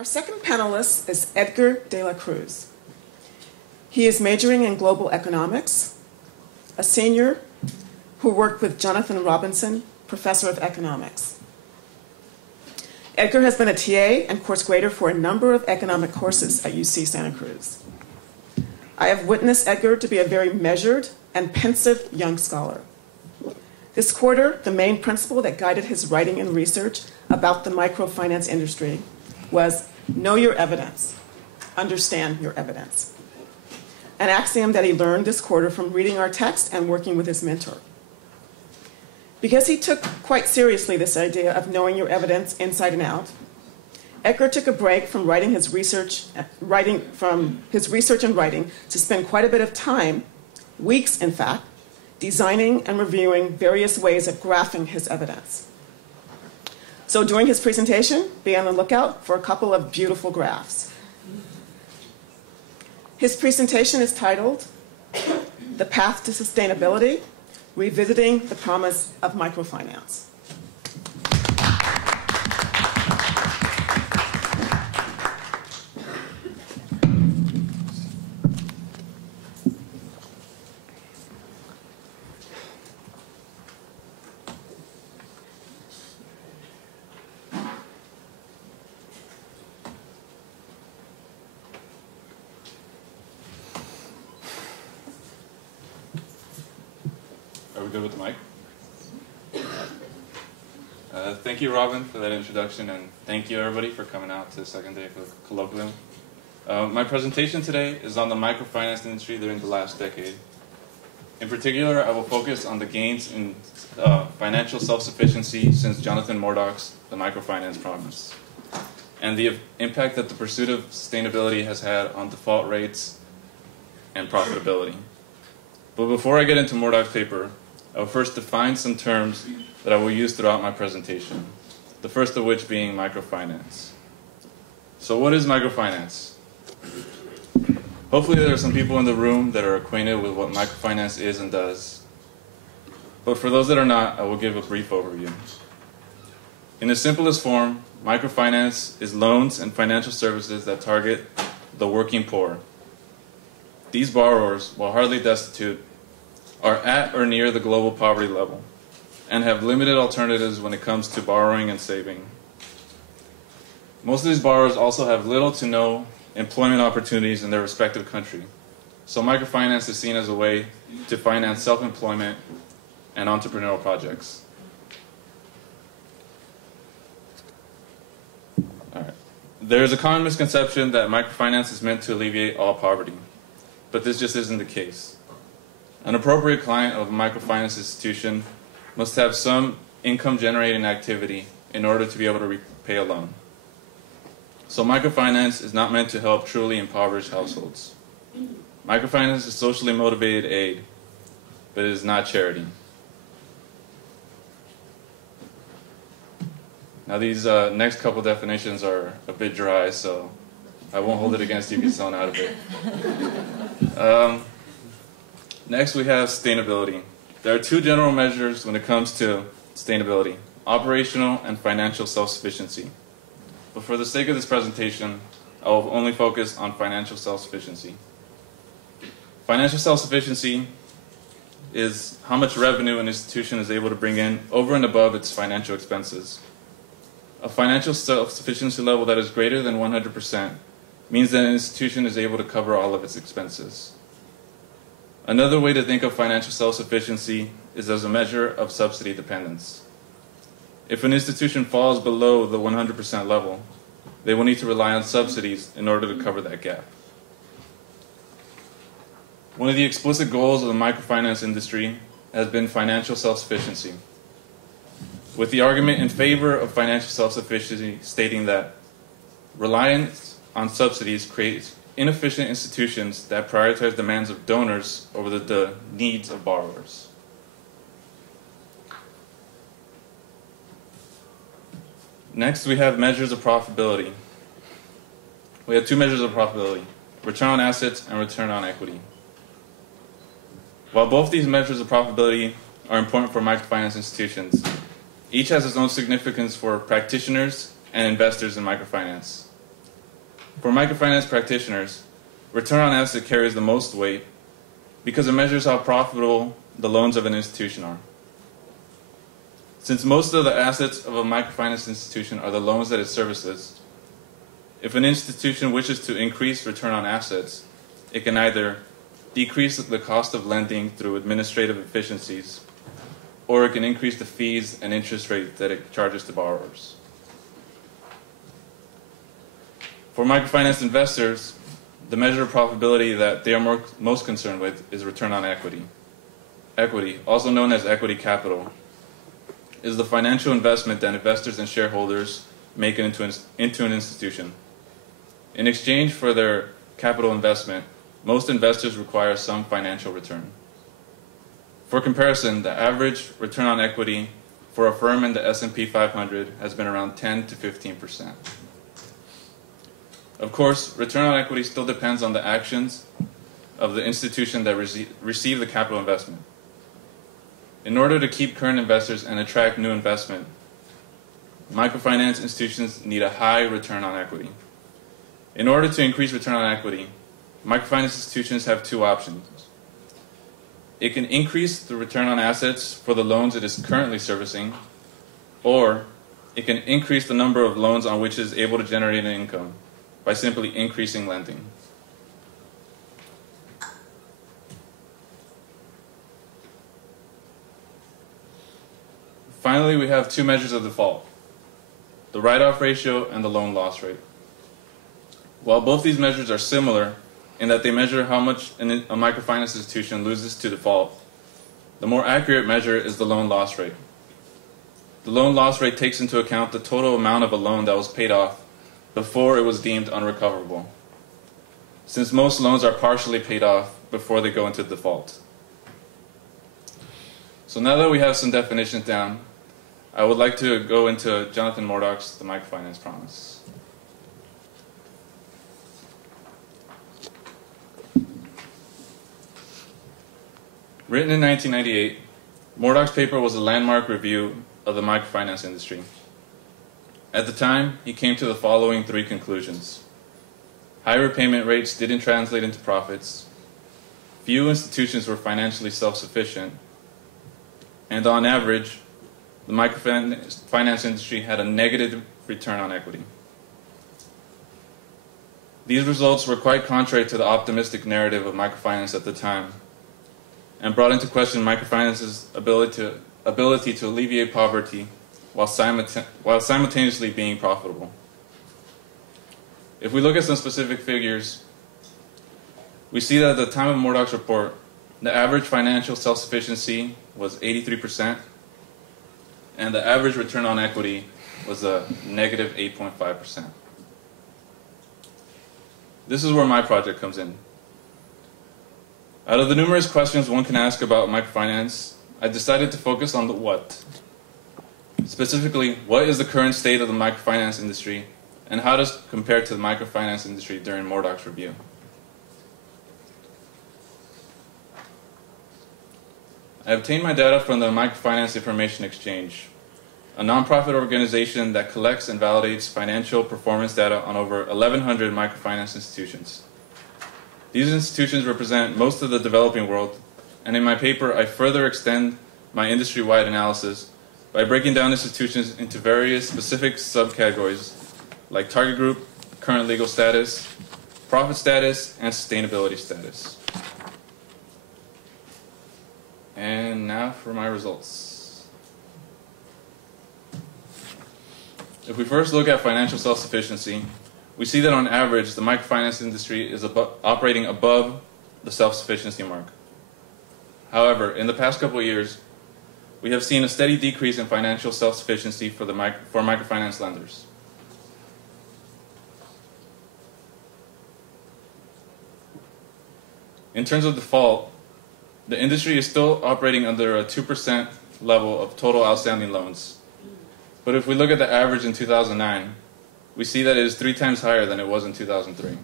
Our second panelist is Edgar de la Cruz. He is majoring in global economics, a senior who worked with Jonathan Robinson, professor of economics. Edgar has been a TA and course grader for a number of economic courses at UC Santa Cruz. I have witnessed Edgar to be a very measured and pensive young scholar. This quarter, the main principle that guided his writing and research about the microfinance industry was know your evidence, understand your evidence. An axiom that he learned this quarter from reading our text and working with his mentor. Because he took quite seriously this idea of knowing your evidence inside and out, Edgar took a break from his research and writing to spend quite a bit of time, weeks in fact, designing and reviewing various ways of graphing his evidence. So during his presentation, be on the lookout for a couple of beautiful graphs. His presentation is titled, The Path to Sustainability, Revisiting the Promise of Microfinance. Are we good with the mic? Thank you, Robin, for that introduction, and thank you, everybody, for coming out to the second day of the colloquium. My presentation today is on the microfinance industry during the last decade. In particular, I will focus on the gains in financial self-sufficiency since Jonathan Murdoch's The Microfinance Promise, and the impact that the pursuit of sustainability has had on default rates and profitability. But before I get into Murdoch's paper, I will first define some terms that I will use throughout my presentation, the first of which being microfinance. So what is microfinance? Hopefully there are some people in the room that are acquainted with what microfinance is and does. But for those that are not, I will give a brief overview. In the simplest form, microfinance is loans and financial services that target the working poor. These borrowers, while hardly destitute, are at or near the global poverty level and have limited alternatives when it comes to borrowing and saving. Most of these borrowers also have little to no employment opportunities in their respective country. So microfinance is seen as a way to finance self-employment and entrepreneurial projects. All right. There is a common misconception that microfinance is meant to alleviate all poverty, but this just isn't the case. An appropriate client of a microfinance institution must have some income-generating activity in order to be able to repay a loan. So microfinance is not meant to help truly impoverished households. Microfinance is socially motivated aid, but it is not charity. Now these next couple definitions are a bit dry, so I won't hold it against you if you zone out of it. Next we have sustainability. There are two general measures when it comes to sustainability: operational and financial self-sufficiency. But for the sake of this presentation, I will only focus on financial self-sufficiency. Financial self-sufficiency is how much revenue an institution is able to bring in over and above its financial expenses. A financial self-sufficiency level that is greater than 100% means that an institution is able to cover all of its expenses. Another way to think of financial self-sufficiency is as a measure of subsidy dependence. If an institution falls below the 100% level, they will need to rely on subsidies in order to cover that gap. One of the explicit goals of the microfinance industry has been financial self-sufficiency, with the argument in favor of financial self-sufficiency stating that reliance on subsidies creates inefficient institutions that prioritize demands of donors over the needs of borrowers. Next, we have measures of profitability. We have two measures of profitability: return on assets and return on equity. While both these measures of profitability are important for microfinance institutions, each has its own significance for practitioners and investors in microfinance. For microfinance practitioners, return on asset carries the most weight because it measures how profitable the loans of an institution are. Since most of the assets of a microfinance institution are the loans that it services, if an institution wishes to increase return on assets, it can either decrease the cost of lending through administrative efficiencies, or it can increase the fees and interest rate that it charges to borrowers. For microfinance investors, the measure of profitability that they are most concerned with is return on equity. Equity, also known as equity capital, is the financial investment that investors and shareholders make into an institution. In exchange for their capital investment, most investors require some financial return. For comparison, the average return on equity for a firm in the S&P 500 has been around 10 to 15%. Of course, return on equity still depends on the actions of the institution that received the capital investment. In order to keep current investors and attract new investment, microfinance institutions need a high return on equity. In order to increase return on equity, microfinance institutions have two options. It can increase the return on assets for the loans it is currently servicing, or it can increase the number of loans on which it is able to generate an income by simply increasing lending. Finally, we have two measures of default: the write-off ratio and the loan loss rate. While both these measures are similar in that they measure how much a microfinance institution loses to default, the more accurate measure is the loan loss rate. The loan loss rate takes into account the total amount of a loan that was paid off before it was deemed unrecoverable, since most loans are partially paid off before they go into default. So now that we have some definitions down, I would like to go into Jonathan Murdoch's The Microfinance Promise. Written in 1998, Murdoch's paper was a landmark review of the microfinance industry. At the time, he came to the following three conclusions. High repayment rates didn't translate into profits, few institutions were financially self-sufficient, and on average, the microfinance industry had a negative return on equity. These results were quite contrary to the optimistic narrative of microfinance at the time, and brought into question microfinance's ability to alleviate poverty while simultaneously being profitable. If we look at some specific figures, we see that at the time of Murdoch's report, the average financial self-sufficiency was 83%, and the average return on equity was a negative 8.5%. This is where my project comes in. Out of the numerous questions one can ask about microfinance, I decided to focus on the what. Specifically, what is the current state of the microfinance industry, and how does it compare to the microfinance industry during Murdoch's review? I obtained my data from the Microfinance Information Exchange, a nonprofit organization that collects and validates financial performance data on over 1,100 microfinance institutions. These institutions represent most of the developing world, and in my paper I further extend my industry-wide analysis by breaking down institutions into various specific subcategories like target group, current legal status, profit status, and sustainability status. And now for my results. If we first look at financial self-sufficiency, we see that on average, the microfinance industry is operating above the self-sufficiency mark. However, in the past couple of years, we have seen a steady decrease in financial self-sufficiency for microfinance lenders. In terms of default, the industry is still operating under a 2% level of total outstanding loans. But if we look at the average in 2009, we see that it is 3 times higher than it was in 2003.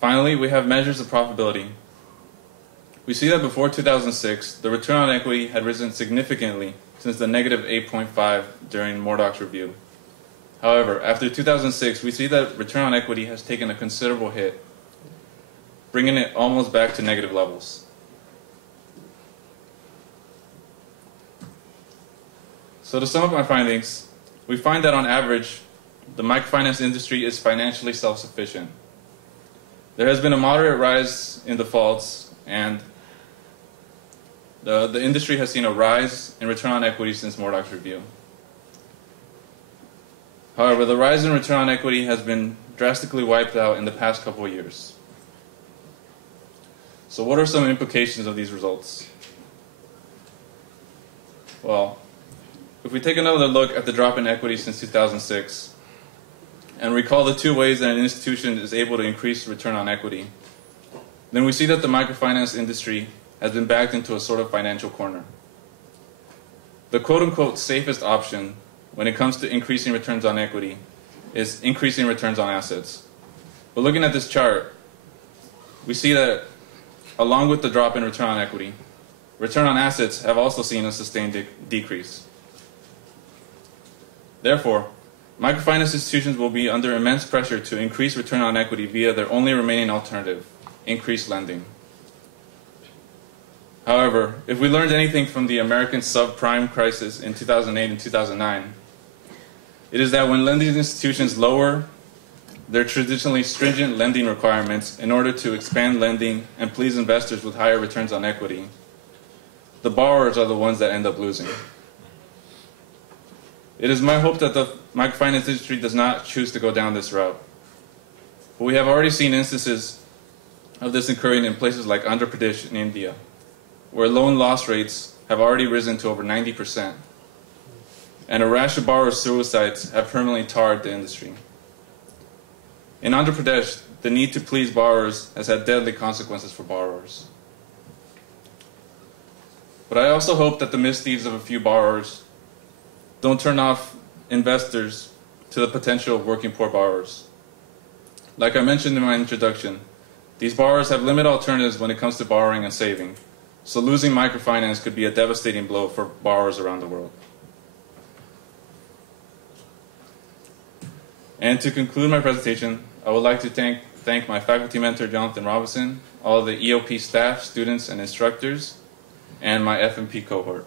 Finally, we have measures of profitability. We see that before 2006, the return on equity had risen significantly to since the negative 8.5 during Murdoch's review. However, after 2006, we see that return on equity has taken a considerable hit, bringing it almost back to negative levels. So to sum up my findings, we find that on average, the microfinance industry is financially self-sufficient. There has been a moderate rise in defaults, and the industry has seen a rise in return on equity since Murdoch's review. However, the rise in return on equity has been drastically wiped out in the past couple of years. So what are some implications of these results? Well, if we take another look at the drop in equity since 2006, and recall the two ways that an institution is able to increase return on equity, then we see that the microfinance industry has been backed into a sort of financial corner. The quote-unquote safest option when it comes to increasing returns on equity is increasing returns on assets. But looking at this chart, we see that along with the drop in return on equity, return on assets have also seen a sustained decrease. Therefore, microfinance institutions will be under immense pressure to increase return on equity via their only remaining alternative, increased lending. However, if we learned anything from the American subprime crisis in 2008 and 2009, it is that when lending institutions lower their traditionally stringent lending requirements in order to expand lending and please investors with higher returns on equity, the borrowers are the ones that end up losing. It is my hope that the microfinance industry does not choose to go down this route. But we have already seen instances of this occurring in places like Andhra Pradesh in India, where loan loss rates have already risen to over 90%, and a rash of borrower suicides have permanently tarred the industry. In Andhra Pradesh, the need to please borrowers has had deadly consequences for borrowers. But I also hope that the misdeeds of a few borrowers don't turn off investors to the potential of working poor borrowers. Like I mentioned in my introduction, these borrowers have limited alternatives when it comes to borrowing and saving, so losing microfinance could be a devastating blow for borrowers around the world. And to conclude my presentation, I would like to thank my faculty mentor, Jonathan Robinson, all of the EOP staff, students, and instructors, and my FMP cohort.